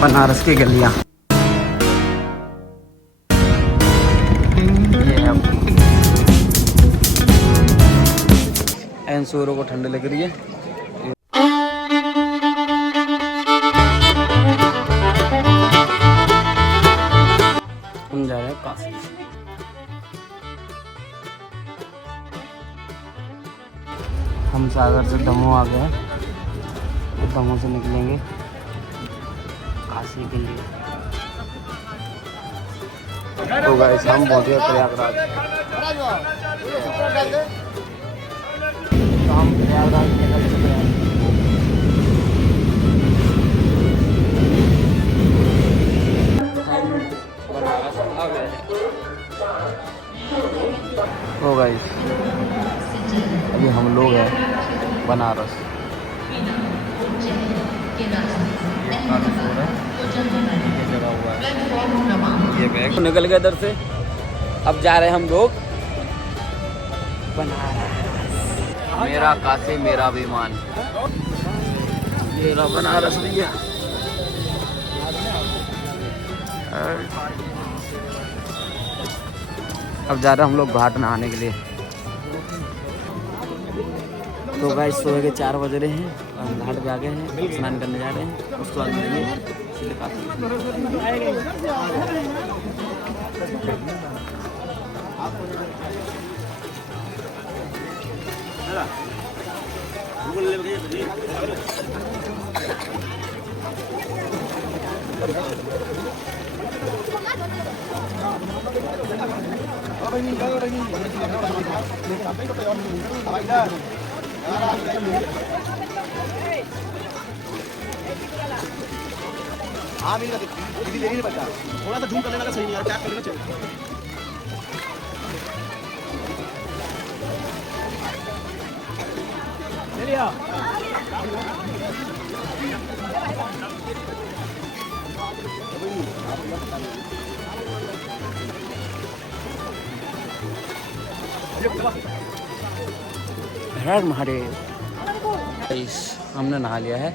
बनारस की गलियां। एन सूरों को ठंड लग रही है। हम जा रहे हैं काशी। हम सागर से दमोह आ गए हैं। दमोह से निकलेंगे काशी के लिए। तो गाइस हम पहुंच गए प्रयागराज। तो हम प्रयागराज निकल चुके हैं। तो गाइस अभी हम लोग हैं बनारस। ये बैग निकल गया इधर से। अब जा रहे हैं हम लोग बनारस। मेरा काशी मेरा विमान। मेरा बनारस भैया। अब जा रहे हैं हम लोग घाट नहाने के लिए। तो गाइस सुबह के 4 बज रहे हैं और हम घाट पे आ गए हैं। स्नान करने जा रहे हैं। उसके बाद मिलेंगे सीधे काशी। हाँ मेरी दीदी ले नहीं बचा। थोड़ा सा जूम कर लेना का सही नहीं यार, टैप कर लेना चाहिए। ले लिया। हर महादेव। हमने नहा लिया है।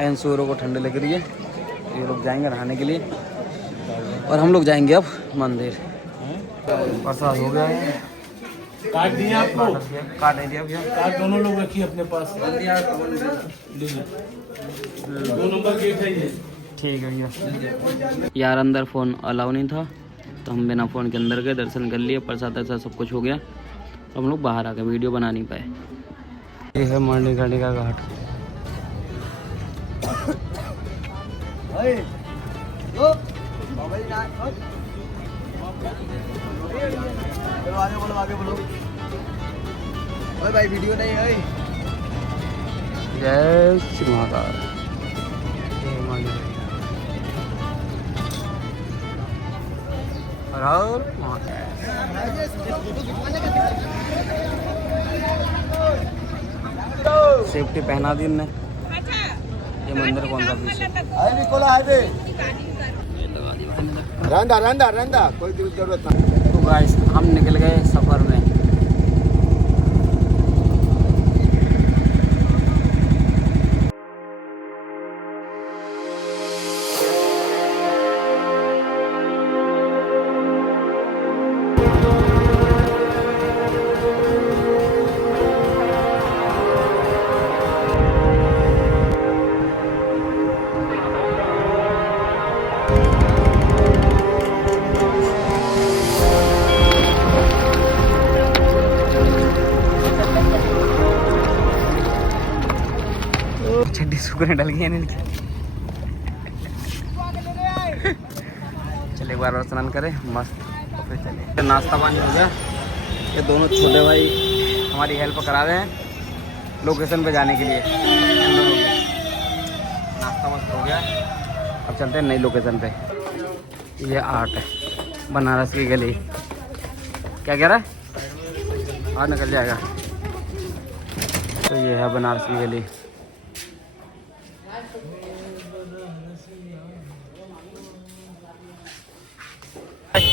एन सूरों को ठंड लग रही है। ये लोग जाएंगे नहाने के लिए और हम लोग जाएंगे अब मंदिर। प्रसाद हो गया है। कार्ड दिए आपको? कार्ड नहीं दिया भैया। कार्ड दोनों लोग रखिए अपने पास। 2 नंबर गेट है ये। ठीक है भैया। यार अंदर फ़ोन अलाउ नहीं था तो हम बिना फ़ोन के अंदर गए, दर्शन कर लिए, प्रसाद ऐसा सब कुछ हो गया। हम लोग बाहर आ गए, वीडियो बना नहीं पाए। ये है मणिकर्णिका का घाट। आगे बोलो। ओए भाई वीडियो नहीं है। जय श्री माता। सेफ्टी पहना दी उनने। ये मंदिर कौन सा पीछे? रंदा कोई जरूरत नहीं। तो गाइस हम निकल गए सफर में। चड्डी सूखने डल गई है नीचे। चले एक बार और स्नान करें मस्त तो फिर चले। नाश्ता पानी हो गया। ये दोनों छोटे भाई हमारी हेल्प करा रहे हैं लोकेशन पे जाने के लिए। नाश्ता मस्त हो गया। अब चलते हैं नई लोकेशन पे। ये आर्ट है बनारस की गली। क्या कह रहा है? और निकल जाएगा। तो ये है बनारस की गली।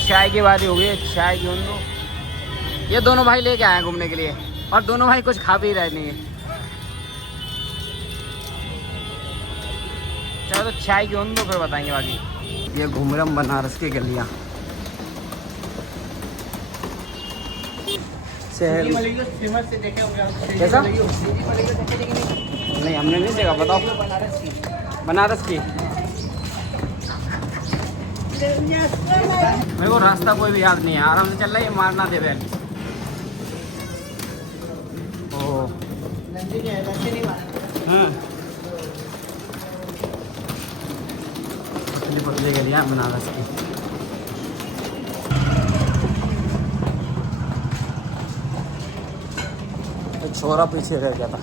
चाय की बात हो गई। चाय की उनको ये दोनों भाई लेके आए हैं घूमने के लिए और दोनों भाई कुछ खा भी रहे नहीं है। चलो तो चाय की उन दो फिर बताएंगे बाकी। ये घूम रहे हम बनारस की गलियाँ। शहर कैसा? नहीं हमने नहीं देखा, बताओ। बनारस की मेरे को रास्ता कोई भी याद नहीं है, आराम से चल रहा है। ये मारना दे बैल। ओह पतली पतली गलियाँ बनारस की। एक छोरा पीछे रह गया था।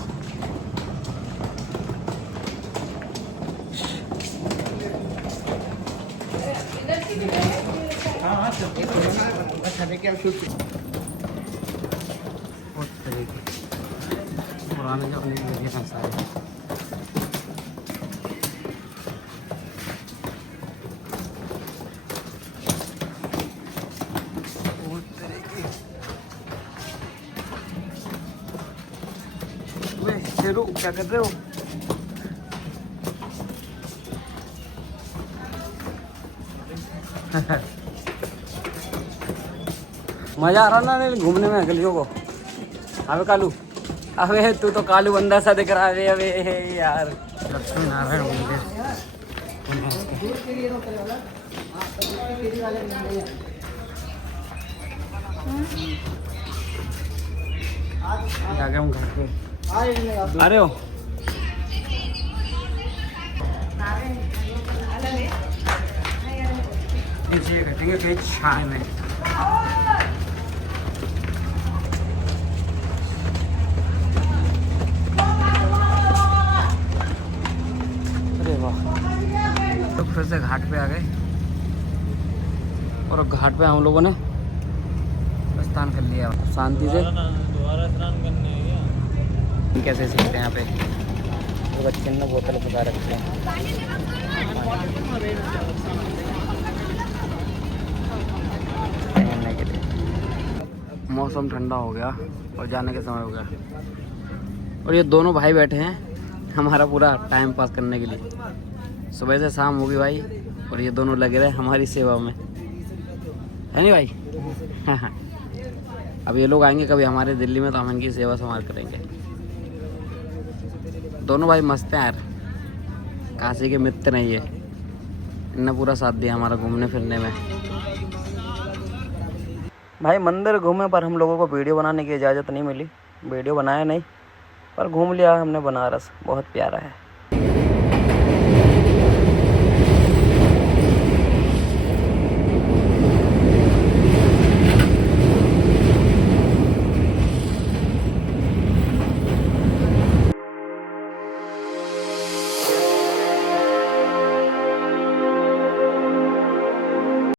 बहुत तरीके पुराने जमाने की गलियाँ हैं सारी। बहुत तरीके। वे शेरू क्या कर रहे हो? मजा आ रहा ना नहीं घूमने में गलियों को। अबे कालू, अबे तू तो कालू बंदा सा दिख रहा है। अबे यार लक्ष्मी नारायण मंदिर जाके हम घर पे आ रहे हो। नीचे कटेंगे कहीं छाए में। अरे वाह, तो फिर से घाट पे आ गए और घाट पे हम लोगों ने स्नान कर लिया शांति से। दोबारा स्नान करने कैसे सीखते हैं यहाँ पे तो बच्चे ने बोतल पका रखते हैं। तैरने के लिए मौसम ठंडा हो गया और जाने का समय हो गया। और ये दोनों भाई बैठे हैं हमारा पूरा टाइम पास करने के लिए। सुबह से शाम होगी भाई और ये दोनों लगे रहे हमारी सेवा में, है नहीं भाई? अब ये लोग आएंगे कभी हमारे दिल्ली में तो हम इनकी सेवा संभाल करेंगे। दोनों भाई मस्त हैं यार, काशी के मित्र हैं ये। इनने पूरा साथ दिया हमारा घूमने फिरने में। भाई मंदिर घूमे पर हम लोगों को वीडियो बनाने की इजाज़त नहीं मिली। वीडियो बनाया नहीं पर घूम लिया हमने बनारस, बहुत प्यारा है।